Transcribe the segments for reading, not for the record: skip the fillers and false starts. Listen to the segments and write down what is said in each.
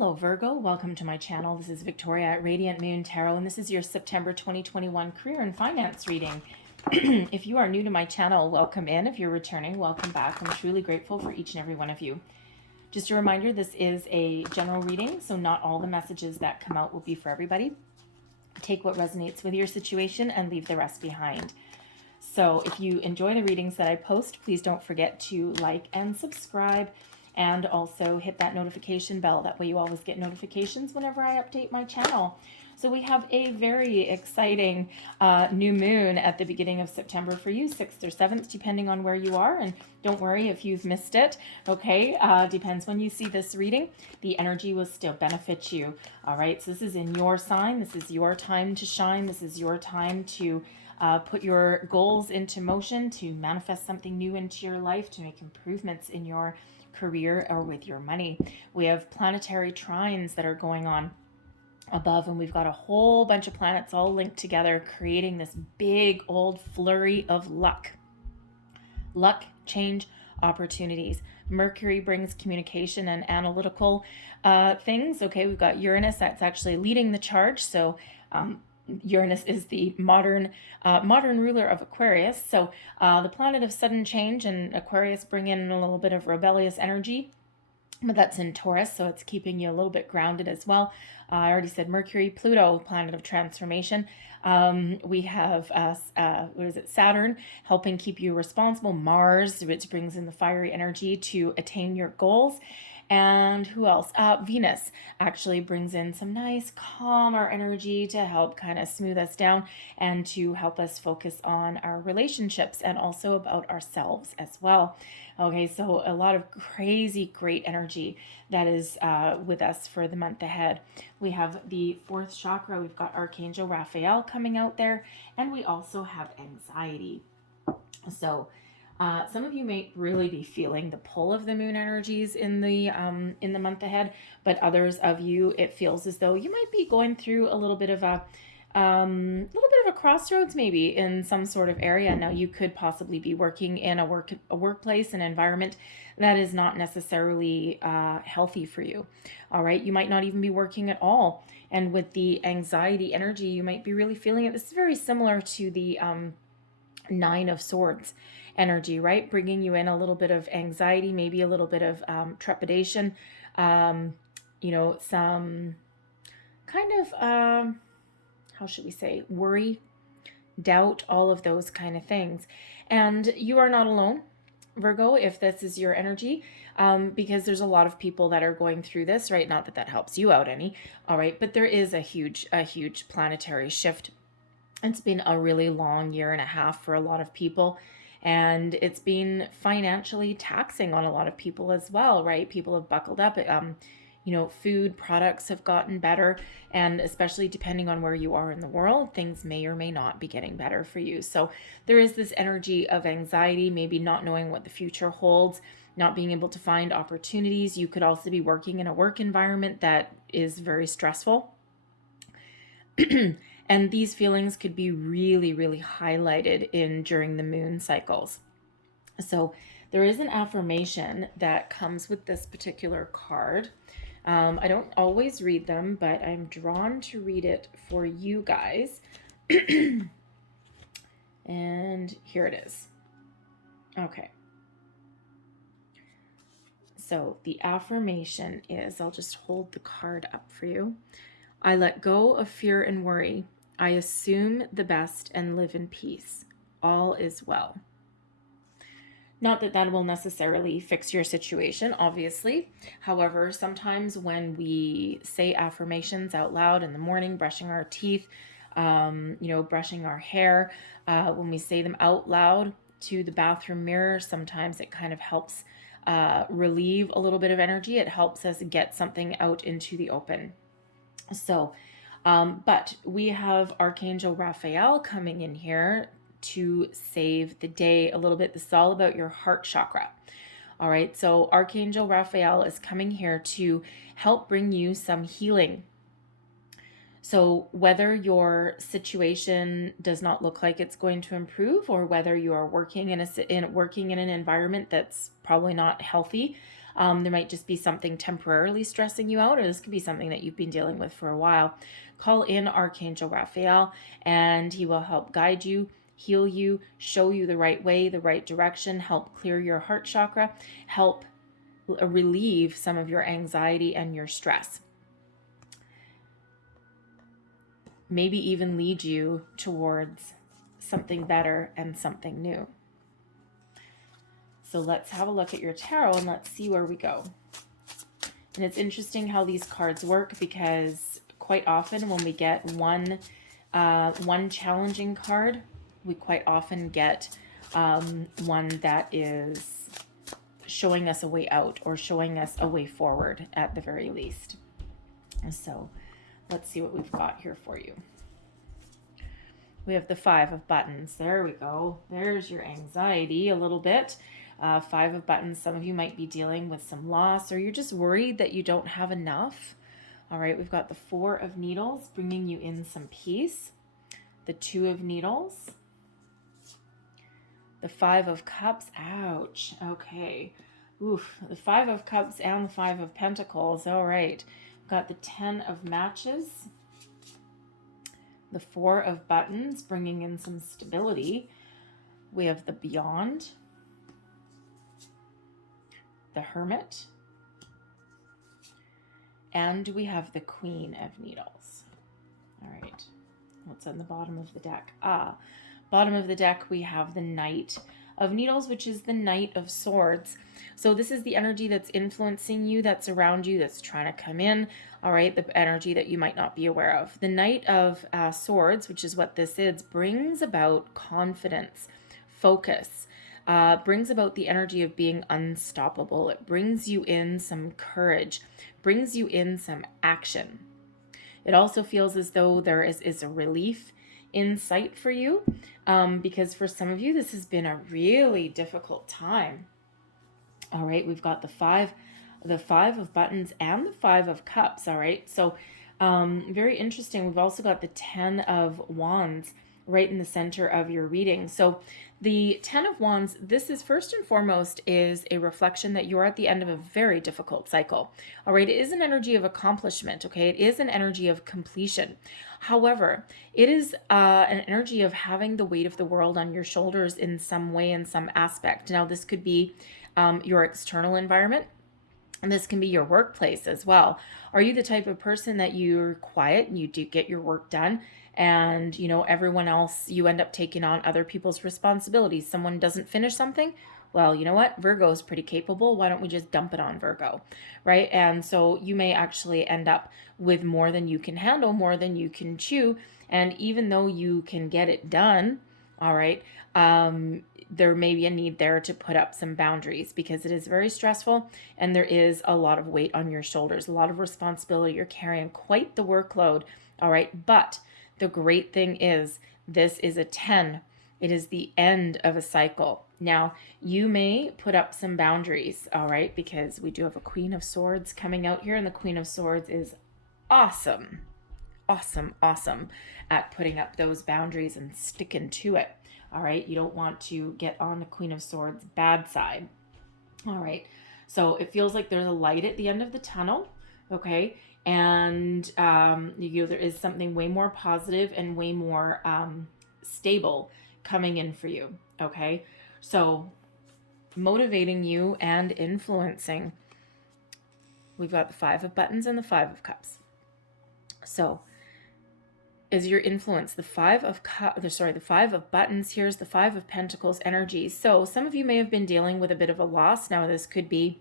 Hello Virgo, welcome to my channel. This is Victoria at Radiant Moon Tarot, and this is your September 2021 career and finance reading. If you are new to my channel, welcome in. If you're returning, welcome back. I'm truly grateful for each and every one of you. Just a reminder, this is a general reading, so not all the messages that come out will be for everybody. Take what resonates with your situation and leave the rest behind. So if you enjoy the readings that I post, please don't forget to like and subscribe. And also hit that notification bell. That way you always get notifications whenever I update my channel. So we have a very exciting new moon at the beginning of September for you, 6th or 7th, depending on where you are. And don't worry if you've missed it, okay? Depends when you see this reading. The energy will still benefit you, all right? So this is in your sign. This is your time to shine. This is your time to put your goals into motion, to manifest something new into your life, to make improvements in your career or with your money. We have planetary trines that are going on above, and we've got a whole bunch of planets all linked together, creating this big old flurry of luck, change, opportunities. Mercury brings communication and analytical things. Okay, we've got Uranus that's actually leading the charge. So Uranus is the modern ruler of Aquarius. So the planet of sudden change, and Aquarius bring in a little bit of rebellious energy, but that's in Taurus, so it's keeping you a little bit grounded as well. I already said Mercury, Pluto, planet of transformation. We have Saturn helping keep you responsible. Mars, which brings in the fiery energy to attain your goals. And who else? Venus actually brings in some nice calmer energy to help kind of smooth us down and to help us focus on our relationships and also about ourselves as well. Okay, so a lot of crazy great energy that is with us for the month ahead. We have the 4th chakra. We've got Archangel Raphael coming out there, and we also have anxiety. So some of you may really be feeling the pull of the moon energies in the month ahead, but others of you, it feels as though you might be going through a little bit of a crossroads, maybe in some sort of area. Now, you could possibly be working in a workplace, an environment that is not necessarily healthy for you. All right, you might not even be working at all, and with the anxiety energy, you might be really feeling it. This is very similar to the 9 of Swords energy, right? Bringing you in a little bit of anxiety, maybe a little bit of trepidation, some kind of, how should we say, worry, doubt, all of those kind of things. And you are not alone, Virgo, if this is your energy, because there's a lot of people that are going through this, right? Not that that helps you out any, all right? But there is a huge planetary shift. It's been a really long year and a half for a lot of people, and it's been financially taxing on a lot of people as well, right? People have buckled up. Food products have gotten better, and especially depending on where you are in the world, things may or may not be getting better for you. So there is this energy of anxiety, maybe not knowing what the future holds, not being able to find opportunities. You could also be working in a work environment that is very stressful. And these feelings could be really, really highlighted during the moon cycles. So there is an affirmation that comes with this particular card. I don't always read them, but I'm drawn to read it for you guys. And here it is. Okay. So the affirmation is, I'll just hold the card up for you. I let go of fear and worry. I assume the best and live in peace. All is well. Not that that will necessarily fix your situation, obviously. However, sometimes when we say affirmations out loud in the morning, brushing our teeth, brushing our hair, when we say them out loud to the bathroom mirror, sometimes it kind of helps relieve a little bit of energy. It helps us get something out into the open. So, but we have Archangel Raphael coming in here to save the day a little bit. This is all about your heart chakra. All right, so Archangel Raphael is coming here to help bring you some healing. So whether your situation does not look like it's going to improve, or whether you are working in an environment that's probably not healthy, There might just be something temporarily stressing you out, or this could be something that you've been dealing with for a while. Call in Archangel Raphael, and he will help guide you, heal you, show you the right way, the right direction, help clear your heart chakra, help relieve some of your anxiety and your stress. Maybe even lead you towards something better and something new. So let's have a look at your tarot and let's see where we go. And it's interesting how these cards work, because quite often when we get one challenging card, we quite often get one that is showing us a way out, or showing us a way forward at the very least. So let's see what we've got here for you. We have the 5 of Buttons. There we go. There's your anxiety a little bit. 5 of Buttons. Some of you might be dealing with some loss, or you're just worried that you don't have enough. All right, we've got the 4 of Needles, bringing you in some peace. The 2 of Needles. The 5 of Cups. Ouch. Okay. Oof. The 5 of Cups and the 5 of Pentacles. All right. Got the 10 of Matches. The 4 of Buttons, bringing in some stability. We have the Beyond. The Hermit. And we have the Queen of Needles. All right. What's on the bottom of the deck? Bottom of the deck, we have the Knight of Needles, which is the Knight of Swords. So this is the energy that's influencing you, that's around you, that's trying to come in. All right, the energy that you might not be aware of. The Knight of Swords, which is what this is, brings about confidence, focus, brings about the energy of being unstoppable. It brings you in some courage, brings you in some action. It also feels as though there is a relief in sight for you, because for some of you, this has been a really difficult time. All right, we've got the 5 of Buttons and the 5 of Cups. All right, so very interesting. We've also got the 10 of Wands right in the center of your reading. So the 10 of Wands, this is first and foremost is a reflection that you're at the end of a very difficult cycle. All right, it is an energy of accomplishment. Okay, it is an energy of completion. However, it is an energy of having the weight of the world on your shoulders in some way, in some aspect. Now, this could be your external environment, and this can be your workplace as well. Are you the type of person that you're quiet and you do get your work done, and everyone else, you end up taking on other people's responsibilities? Someone doesn't finish something, well, you know what? Virgo is pretty capable. Why don't we just dump it on Virgo, right? And so you may actually end up with more than you can handle, more than you can chew. And even though you can get it done, all right, there may be a need there to put up some boundaries, because it is very stressful and there is a lot of weight on your shoulders, a lot of responsibility. You're carrying quite the workload, all right? But the great thing is, this is a 10. It is the end of a cycle. Now, you may put up some boundaries, all right, because we do have a Queen of Swords coming out here, and the Queen of Swords is awesome at putting up those boundaries and sticking to it. All right, you don't want to get on the Queen of Swords bad side. All right, so it feels like there's a light at the end of the tunnel, okay, and there is something way more positive and way more stable coming in for you, okay? So motivating you and influencing. We've got the 5 of Buttons and the 5 of Cups. So is your influence the 5 of Buttons? Here's the 5 of Pentacles energy. So some of you may have been dealing with a bit of a loss. Now this could be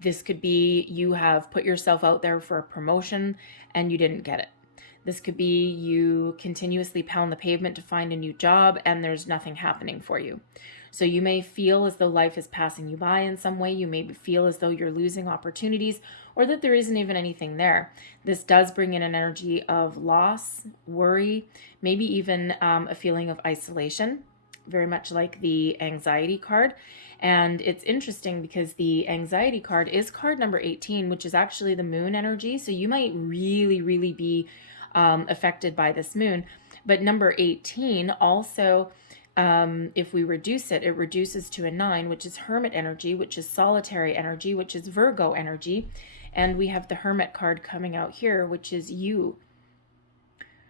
you have put yourself out there for a promotion and you didn't get it. This could be you continuously pound the pavement to find a new job and there's nothing happening for you. So you may feel as though life is passing you by in some way. You may feel as though you're losing opportunities, or that there isn't even anything there. This does bring in an energy of loss, worry, maybe even a feeling of isolation, very much like the anxiety card. And it's interesting because the anxiety card is card number 18, which is actually the moon energy. So you might really, really be affected by this moon. But number 18 also if we reduce it, it reduces to a 9, which is Hermit energy, which is solitary energy, which is Virgo energy. And we have the Hermit card coming out here, which is you.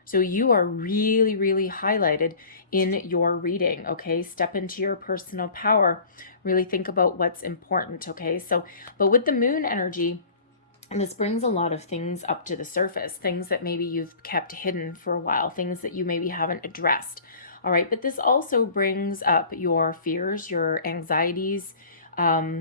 So you are really, really highlighted in your reading, okay? Step into your personal power. Really think about what's important, okay? So, but with the moon energy, and this brings a lot of things up to the surface, things that maybe you've kept hidden for a while, things that you maybe haven't addressed. All right, but this also brings up your fears, your anxieties,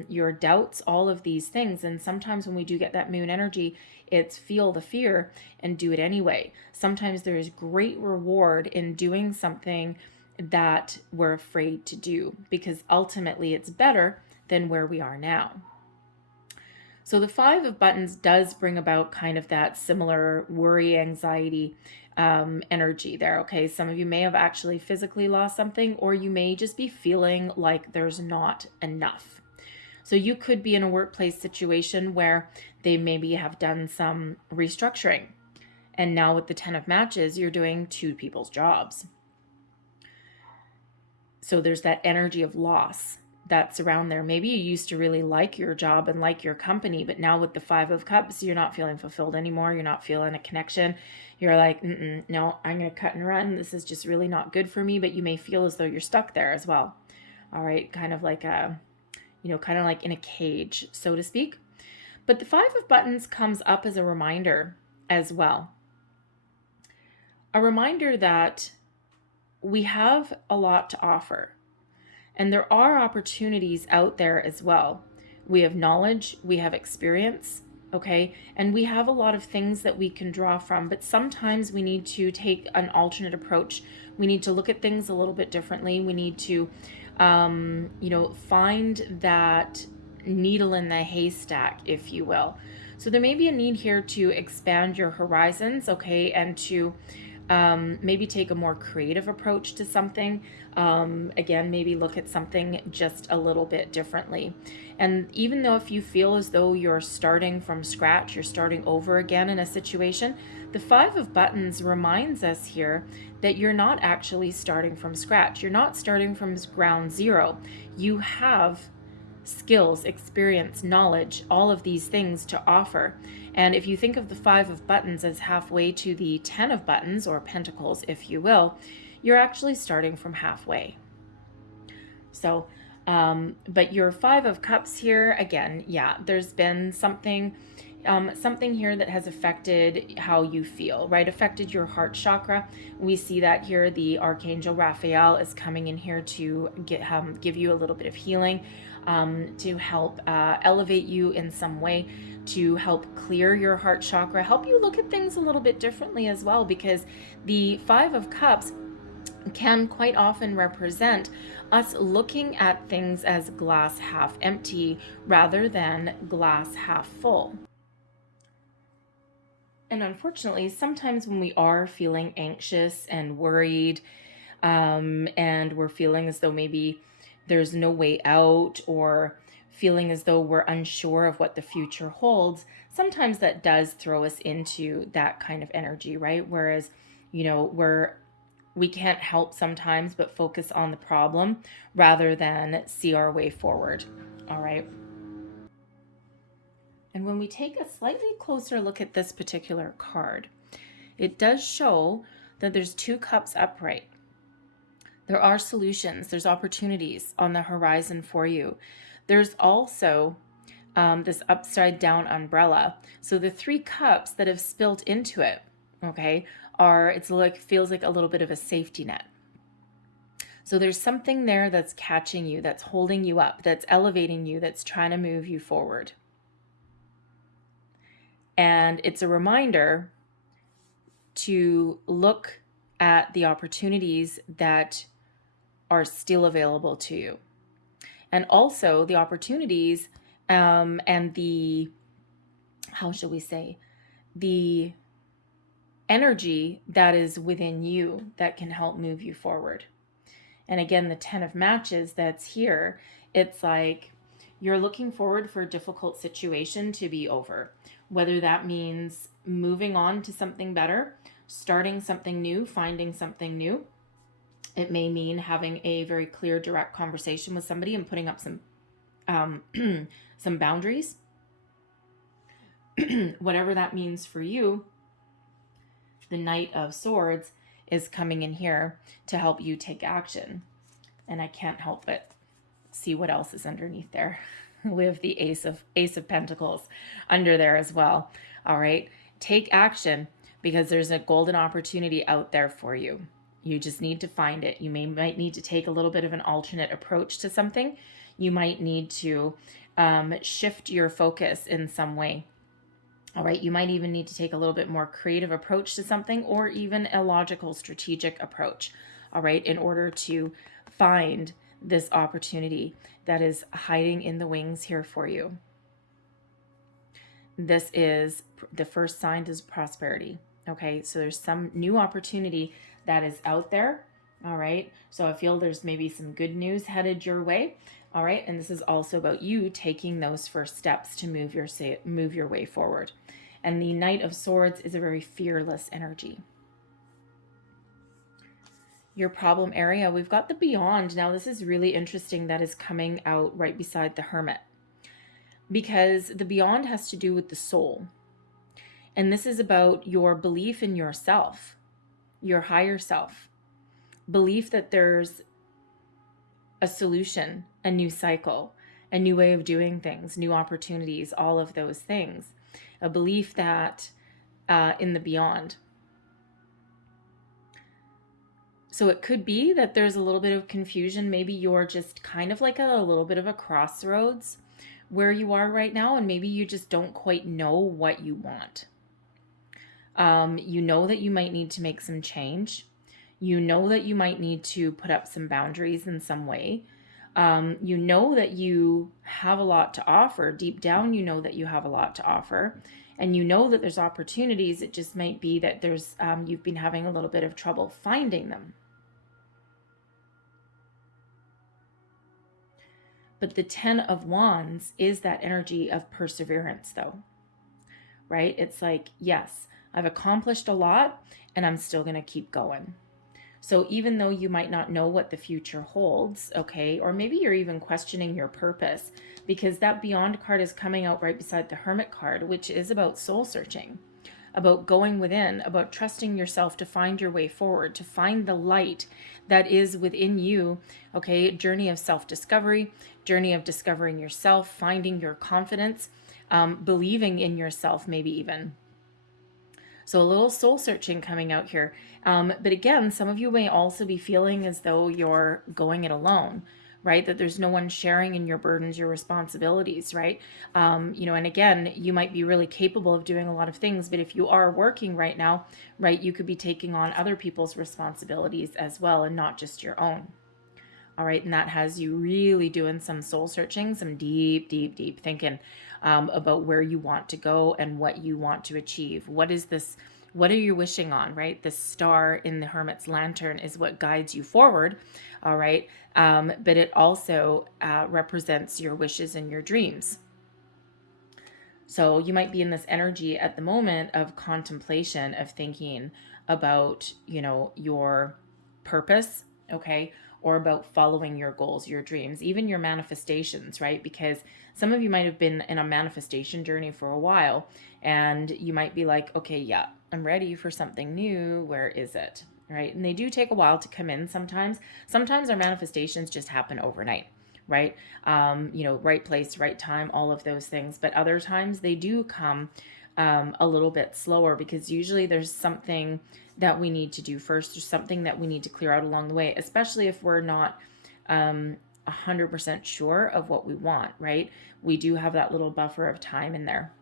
your doubts, all of these things. And sometimes when we do get that moon energy, it's feel the fear and do it anyway. Sometimes there is great reward in doing something that we're afraid to do, because ultimately it's better than where we are now. So the 5 of Buttons does bring about kind of that similar worry, anxiety energy there, okay? Some of you may have actually physically lost something, or you may just be feeling like there's not enough. So you could be in a workplace situation where they maybe have done some restructuring, and now with the 10 of Matches, you're doing 2 people's jobs. So there's that energy of loss that's around there. Maybe you used to really like your job and like your company, but now with the 5 of Cups, you're not feeling fulfilled anymore. You're not feeling a connection. You're like, no, I'm going to cut and run. This is just really not good for me. But you may feel as though you're stuck there as well. All right. Kind of like kind of like in a cage, so to speak. But the 5 of Buttons comes up as a reminder as well. A reminder that we have a lot to offer. And there are opportunities out there as well. We have knowledge, we have experience, okay? And we have a lot of things that we can draw from, but sometimes we need to take an alternate approach. We need to look at things a little bit differently. We need to, find that needle in the haystack, if you will. So there may be a need here to expand your horizons, okay? And to maybe take a more creative approach to something. Again, maybe look at something just a little bit differently. And even though if you feel as though you're starting from scratch, you're starting over again in a situation, the 5 of Buttons reminds us here that you're not actually starting from scratch. You're not starting from ground zero. You have skills, experience, knowledge, all of these things to offer. And if you think of the 5 of Buttons as halfway to the 10 of Buttons, or Pentacles, if you will, you're actually starting from halfway. So, but your 5 of Cups here, again, yeah, there's been something here that has affected how you feel, right? Affected your heart chakra. We see that here. The Archangel Raphael is coming in here to give you a little bit of healing, to help elevate you in some way, to help clear your heart chakra, help you look at things a little bit differently as well, because the 5 of Cups can quite often represent us looking at things as glass half empty rather than glass half full. And unfortunately, sometimes when we are feeling anxious and worried, and we're feeling as though maybe there's no way out, or feeling as though we're unsure of what the future holds, sometimes that does throw us into that kind of energy, right? Whereas, we can't help sometimes but focus on the problem rather than see our way forward. All right. And when we take a slightly closer look at this particular card, it does show that there's 2 cups upright. There are solutions, there's opportunities on the horizon for you. There's also this upside down umbrella. So the 3 cups that have spilt into it, okay, feels like a little bit of a safety net. So there's something there that's catching you, that's holding you up, that's elevating you, that's trying to move you forward. And it's a reminder to look at the opportunities that are still available to you. And also the opportunities and the, the energy that is within you that can help move you forward. And again, the 10 of Matches that's here, it's like you're looking forward for a difficult situation to be over, whether that means moving on to something better, starting something new, finding something new, It may mean having a very clear, direct conversation with somebody and putting up some some boundaries. Whatever that means for you, the Knight of Swords is coming in here to help you take action. And I can't help but see what else is underneath there. We have the Ace of Pentacles under there as well. All right, take action because there's a golden opportunity out there for you. You just need to find it. You might need to take a little bit of an alternate approach to something. You might need to shift your focus in some way. All right, you might even need to take a little bit more creative approach to something, or even a logical, strategic approach, all right, in order to find this opportunity that is hiding in the wings here for you. This is the first sign is prosperity. Okay, so there's some new opportunity that is out there. All right, so I feel there's maybe some good news headed your way. All right, and this is also about you taking those first steps to move your way forward. And the Knight of Swords is a very fearless energy. Your problem area, we've got the Beyond. Now this is really interesting that is coming out right beside the Hermit, because the Beyond has to do with the soul. And this is about your belief in yourself, your higher self, belief that there's a solution, a new cycle, a new way of doing things, new opportunities, all of those things. A belief that in the beyond. So it could be that there's a little bit of confusion. Maybe you're just kind of like at a little bit of a crossroads where you are right now, and maybe you just don't quite know what you want. You know that you might need to make some change. You know that you might need to put up some boundaries in some way. You know that you have a lot to offer. Deep down, you know that you have a lot to offer. And you know that there's opportunities. It just might be that there's you've been having a little bit of trouble finding them. But the Ten of Wands is that energy of perseverance, though, right? It's like, yes, I've accomplished a lot and I'm still going to keep going. So even though you might not know what the future holds, okay, or maybe you're even questioning your purpose, because that Beyond card is coming out right beside the Hermit card, which is about soul searching, about going within, about trusting yourself to find your way forward, to find the light that is within you, okay, journey of self-discovery, journey of discovering yourself, finding your confidence, believing in yourself, maybe even. So a little soul searching coming out here. But again, some of you may also be feeling as though you're going it alone, right? That there's no one sharing in your burdens, your responsibilities, right? And again, you might be really capable of doing a lot of things, but if you are working right now, right, you could be taking on other people's responsibilities as well, and not just your own. All right, and that has you really doing some soul searching, some deep, deep, deep thinking about where you want to go and what you want to achieve. What is this? What are you wishing on, right? The star in the Hermit's lantern is what guides you forward, all right? But it also represents your wishes and your dreams. So you might be in this energy at the moment of contemplation, of thinking about, your purpose, okay? Or about following your goals, your dreams, even your manifestations, right? Because some of you might have been in a manifestation journey for a while, and you might be like, okay, yeah, I'm ready for something new. Where is it? Right? And they do take a while to come in sometimes. Sometimes our manifestations just happen overnight, right? Right place, right time, all of those things. But other times they do come a little bit slower, because usually there's something that we need to do first. There's something that we need to clear out along the way, especially if we're not 100% sure of what we want, right? We do have that little buffer of time in there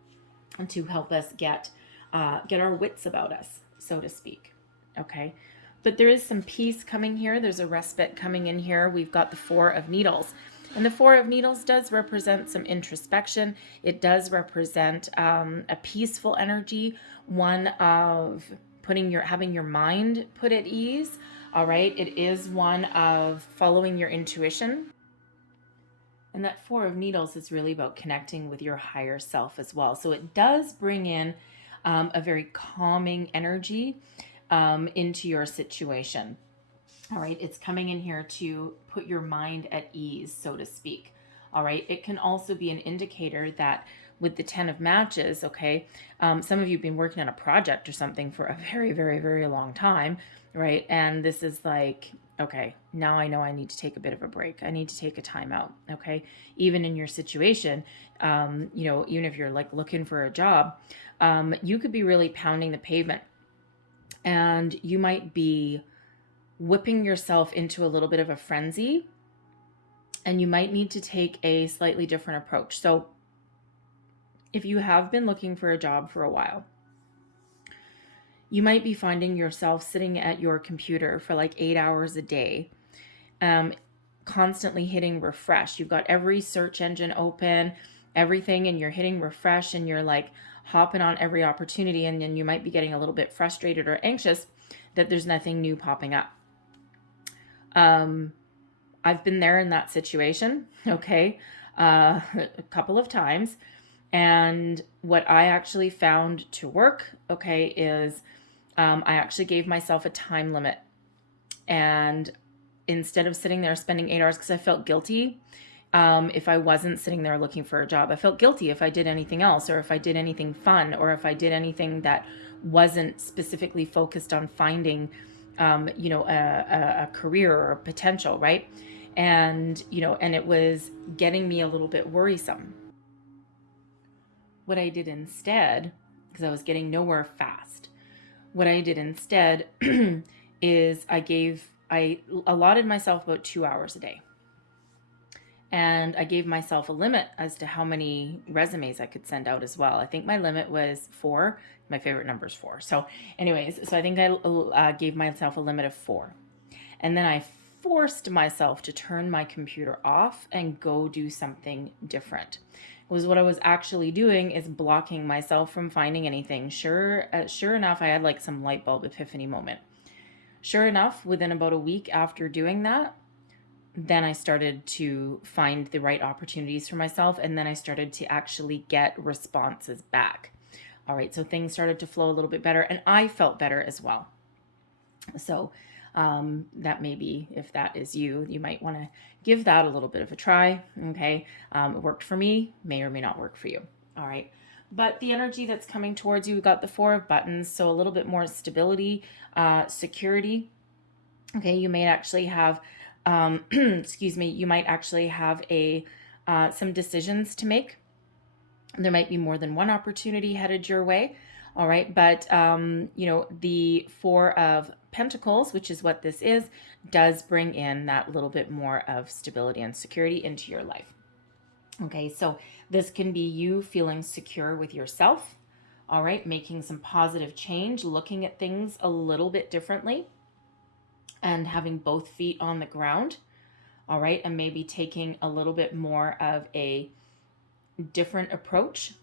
to help us get our wits about us, so to speak. Okay. But there is some peace coming here. There's a respite coming in here. We've got the Four of Needles. And the Four of Needles does represent some introspection. It does represent a peaceful energy, one of having your mind put at ease. All right. It is one of following your intuition. And that Four of Needles is really about connecting with your higher self as well. So it does bring in a very calming energy into your situation. All right, it's coming in here to put your mind at ease, so to speak. All right, it can also be an indicator that with the 10 of matches, okay, some of you have been working on a project or something for a very, very, very long time, right? And this is like, okay, now I know I need to take a bit of a break. I need to take a time out, okay? Even in your situation, you know, even if you're like looking for a job, you could be really pounding the pavement, and you might be whipping yourself into a little bit of a frenzy, and you might need to take a slightly different approach. So if you have been looking for a job for a while, you might be finding yourself sitting at your computer for like 8 hours a day, constantly hitting refresh. You've got every search engine open, everything, and you're hitting refresh, and you're like hopping on every opportunity, and then you might be getting a little bit frustrated or anxious that there's nothing new popping up. I've been there in that situation, okay, a couple of times. And what I actually found to work, okay, is I actually gave myself a time limit. And instead of sitting there spending 8 hours, because I felt guilty if I wasn't sitting there looking for a job. I felt guilty if I did anything else, or if I did anything fun, or if I did anything that wasn't specifically focused on finding you know, a career or a potential, right? And, you know, and it was getting me a little bit worrisome. What I did instead, because I was getting nowhere fast, what I did instead is I allotted myself about 2 hours a day. And I gave myself a limit as to how many resumes I could send out as well. I think my limit was 4. My favorite number is 4. So anyways, so I think I gave myself a limit of 4. And then I forced myself to turn my computer off and go do something different. Was what I was actually doing is blocking myself from finding anything. Sure enough, I had like some light bulb epiphany moment. Sure enough, within about a week after doing that, then I started to find the right opportunities for myself, and then I started to actually get responses back. All right, so things started to flow a little bit better, and I felt better as well. So that may be, if that is you, you might want to give that a little bit of a try, okay? It worked for me, may or may not work for you, all right? But the energy that's coming towards you, we've got the 4 of buttons, so a little bit more stability, security, okay? You may actually have excuse me, you might actually have some decisions to make. There might be more than one opportunity headed your way. All right. But, you know, the 4 of Pentacles, which is what this is, does bring in that little bit more of stability and security into your life. Okay. So this can be you feeling secure with yourself. All right. Making some positive change, looking at things a little bit differently, and having both feet on the ground, all right, and maybe taking a little bit more of a different approach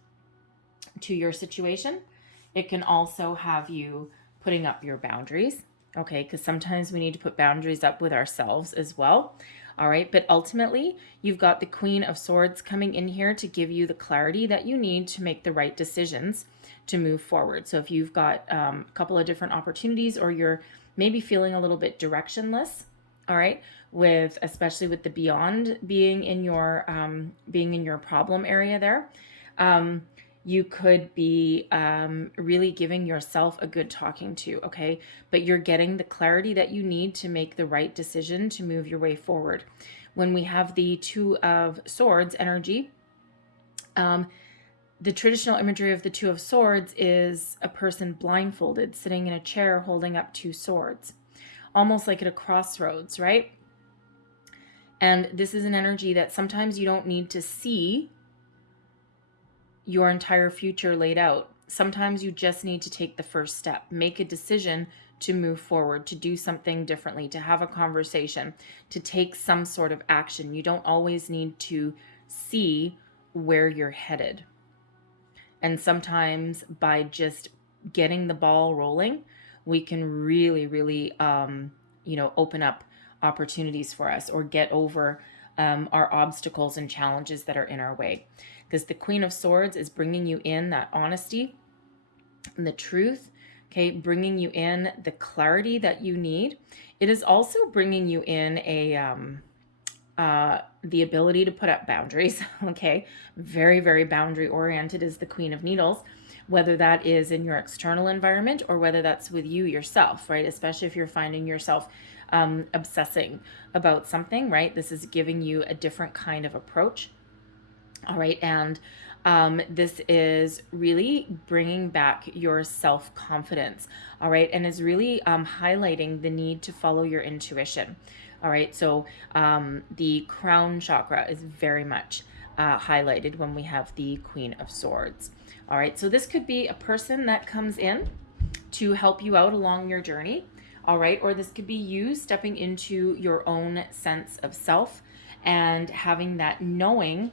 to your situation. It can also have you putting up your boundaries, okay, because sometimes we need to put boundaries up with ourselves as well, all right, but ultimately, you've got the Queen of Swords coming in here to give you the clarity that you need to make the right decisions to move forward. So if you've got a couple of different opportunities, or you're maybe feeling a little bit directionless, all right, especially with the beyond being in your problem area there, you could be really giving yourself a good talking to, okay? But you're getting the clarity that you need to make the right decision to move your way forward. When we have the 2 of Swords energy, the traditional imagery of the 2 of Swords is a person blindfolded, sitting in a chair holding up 2 swords, almost like at a crossroads, right? And this is an energy that sometimes you don't need to see your entire future laid out. Sometimes you just need to take the first step, make a decision to move forward, to do something differently, to have a conversation, to take some sort of action. You don't always need to see where you're headed. And sometimes by just getting the ball rolling, we can really, really, you know, open up opportunities for us, or get over our obstacles and challenges that are in our way. Because the Queen of Swords is bringing you in that honesty and the truth okay, bringing you in the clarity that you need. It is also bringing you in the ability to put up boundaries, okay? Very, very boundary oriented is the Queen of Needles, whether that is in your external environment or whether that's with you yourself, right? Especially if you're finding yourself obsessing about something, right? This is giving you a different kind of approach, all right? And this is really bringing back your self-confidence, all right? And is really highlighting the need to follow your intuition. All right, so the crown chakra is very much highlighted when we have the Queen of Swords. All right, so this could be a person that comes in to help you out along your journey. All right, or this could be you stepping into your own sense of self and having that knowing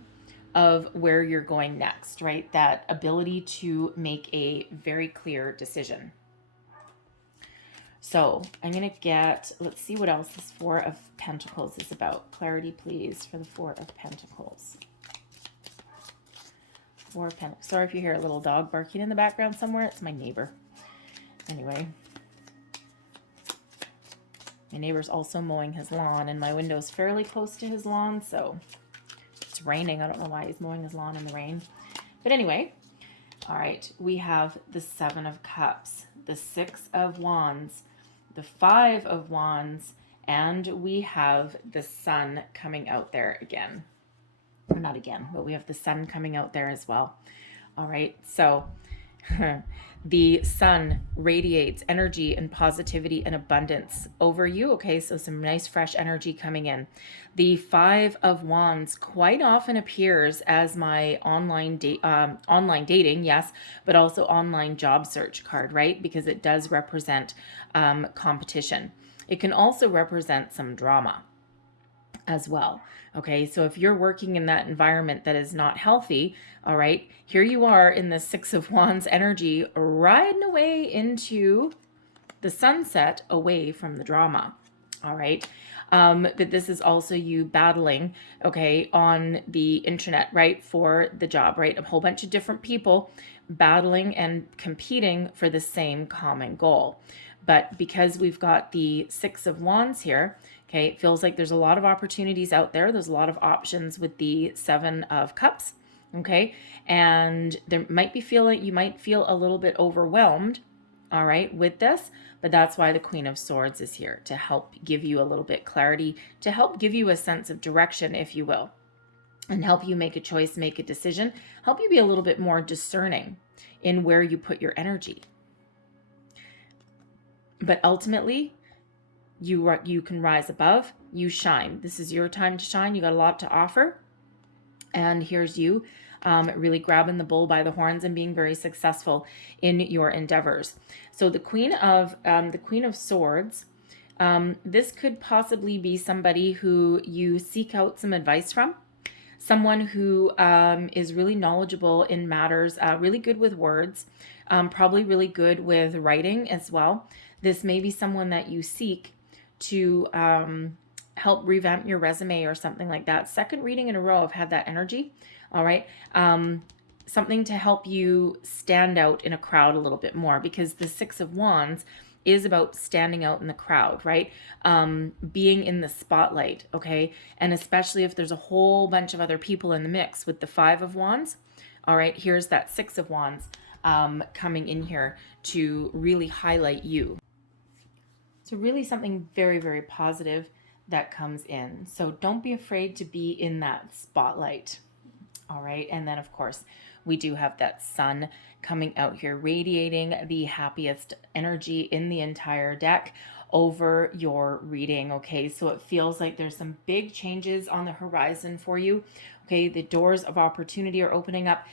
of where you're going next, right? That ability to make a very clear decision. So I'm going to get, let's see what else this Four of Pentacles is about. Clarity, please, for the Four of Pentacles. Four of Pentacles. Sorry if you hear a little dog barking in the background somewhere. It's my neighbor. Anyway, my neighbor's also mowing his lawn, and my window's fairly close to his lawn, so it's raining. I don't know why he's mowing his lawn in the rain. But anyway, all right, we have the Seven of Cups, the Six of Wands, the Five of Wands, and we have the Sun coming out there again. Or not again, but we have the Sun coming out there as well. All right, so the Sun radiates energy and positivity and abundance over you. Okay, so some nice fresh energy coming in. The Five of Wands quite often appears as my online dating, yes, but also online job search card, right? Because it does represent competition. It can also represent some drama as well. Okay, so if you're working in that environment that is not healthy, all right, here you are in the Six of Wands energy, riding away into the sunset, away from the drama. All right, but this is also you battling, okay, on the internet, right, for the job, right? A whole bunch of different people battling and competing for the same common goal. But because we've got the Six of Wands here, okay, it feels like there's a lot of opportunities out there. There's a lot of options with the Seven of Cups, okay? And there might be you might feel a little bit overwhelmed, all right, with this, but that's why the Queen of Swords is here, to help give you a little bit clarity, to help give you a sense of direction, if you will, and help you make a choice, make a decision, help you be a little bit more discerning in where you put your energy. But ultimately, you can rise above, you shine. This is your time to shine. You got a lot to offer. And here's you really grabbing the bull by the horns and being very successful in your endeavors. So the Queen of Swords, this could possibly be somebody who you seek out some advice from, someone who is really knowledgeable in matters, really good with words, probably really good with writing as well. This may be someone that you seek to help revamp your resume or something like that. Second reading in a row, I've had that energy. All right. Something to help you stand out in a crowd a little bit more, because the Six of Wands is about standing out in the crowd, right? Being in the spotlight, okay? And especially if there's a whole bunch of other people in the mix with the Five of Wands. All right, here's that Six of Wands coming in here to really highlight you. So really something very, very positive that comes in. So don't be afraid to be in that spotlight. All right. And then, of course, we do have that Sun coming out here, radiating the happiest energy in the entire deck over your reading. Okay. So it feels like there's some big changes on the horizon for you. Okay. The doors of opportunity are opening up.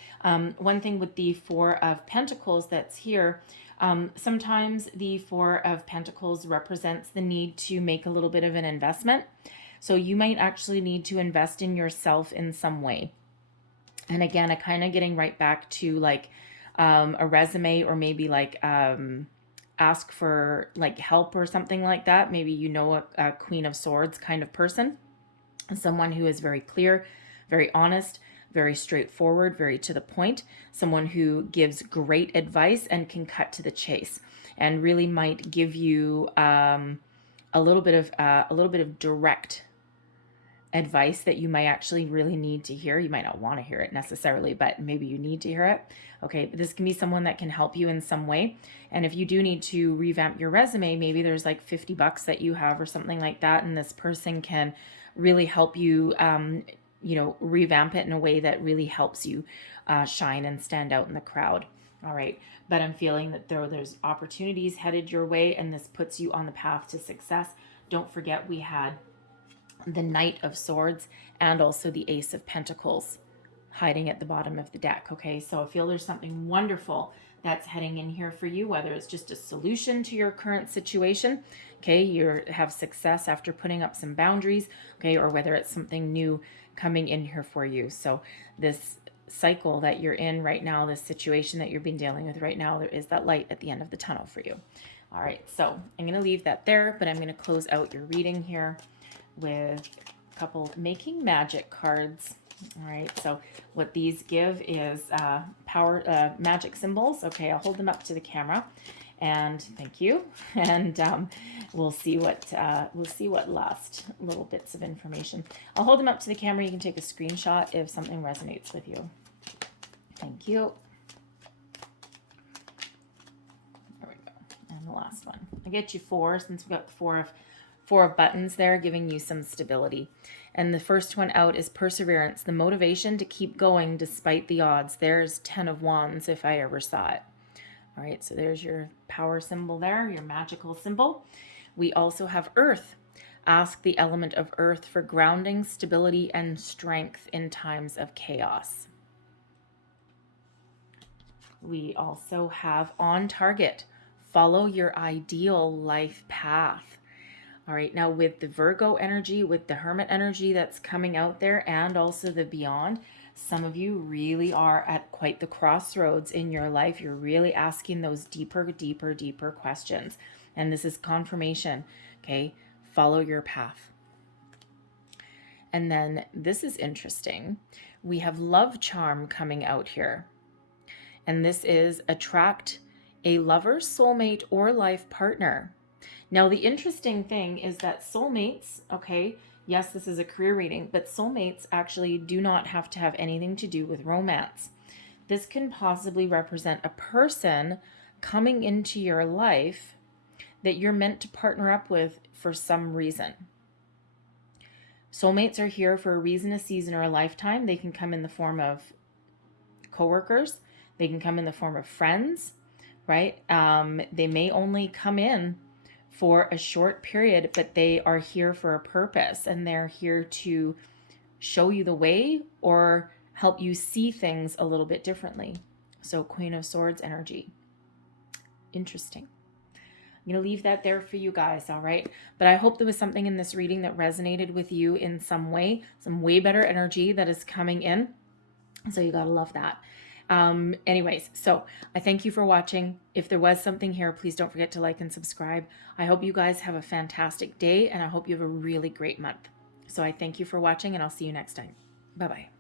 One thing with the Four of Pentacles that's here, sometimes the Four of Pentacles represents the need to make a little bit of an investment. So you might actually need to invest in yourself in some way. And again, I kind of getting right back to like a resume, or maybe like ask for like help or something like that. Maybe you know a Queen of Swords kind of person, someone who is very clear, very honest, very straightforward, very to the point, someone who gives great advice and can cut to the chase, and really might give you a little bit of direct advice that you might actually really need to hear. You might not want to hear it necessarily, but maybe you need to hear it. Okay, this can be someone that can help you in some way. And if you do need to revamp your resume, maybe there's like $50 that you have or something like that, and this person can really help you, revamp it in a way that really helps you shine and stand out in the crowd. All right, but I'm feeling that there's opportunities headed your way, and this puts you on the path to success. Don't forget, we had the Knight of Swords and also the Ace of Pentacles hiding at the bottom of the deck. Okay, so I feel there's something wonderful that's heading in here for you, whether it's just a solution to your current situation, okay, you have success after putting up some boundaries, okay, or whether it's something new coming in here for you. So this cycle that you're in right now, this situation that you're being dealing with right now, there is that light at the end of the tunnel for you. All right, so I'm going to leave that there, but I'm going to close out your reading here with a couple Making Magic cards. All right, so what these give is power magic symbols. Okay, I'll hold them up to the camera, and thank you. And we'll see what last little bits of information. I'll hold them up to the camera. You can take a screenshot if something resonates with you. Thank you. There we go. And the last one. I get you 4 since we got the 4 of buttons there, giving you some stability. And the first one out is perseverance, the motivation to keep going despite the odds. There's 10 of Wands if I ever saw it. All right, so there's your power symbol there, your magical symbol. We also have Earth. Ask the element of Earth for grounding, stability, and strength in times of chaos. We also have On Target. Follow your ideal life path. All right, now with the Virgo energy, with the Hermit energy that's coming out there, and also the Beyond, some of you really are at quite the crossroads in your life. You're really asking those deeper questions. And this is confirmation, okay? Follow your path. And then this is interesting. We have Love Charm coming out here. And this is attract a lover, soulmate, or life partner. Now, the interesting thing is that soulmates, okay, yes, this is a career reading, but soulmates actually do not have to have anything to do with romance. This can possibly represent a person coming into your life that you're meant to partner up with for some reason. Soulmates are here for a reason, a season, or a lifetime. They can come in the form of coworkers. They can come in the form of friends, right? They may only come in for a short period, but they are here for a purpose, and they're here to show you the way or help you see things a little bit differently. So Queen of Swords energy. Interesting. I'm going to leave that there for you guys, all right? But I hope there was something in this reading that resonated with you in some way, some way better energy that is coming in. So you got to love that. Anyways, so I thank you for watching. If there was something here, please don't forget to like and subscribe. I hope you guys have a fantastic day, and I hope you have a really great month. So I thank you for watching, and I'll see you next time. Bye-bye.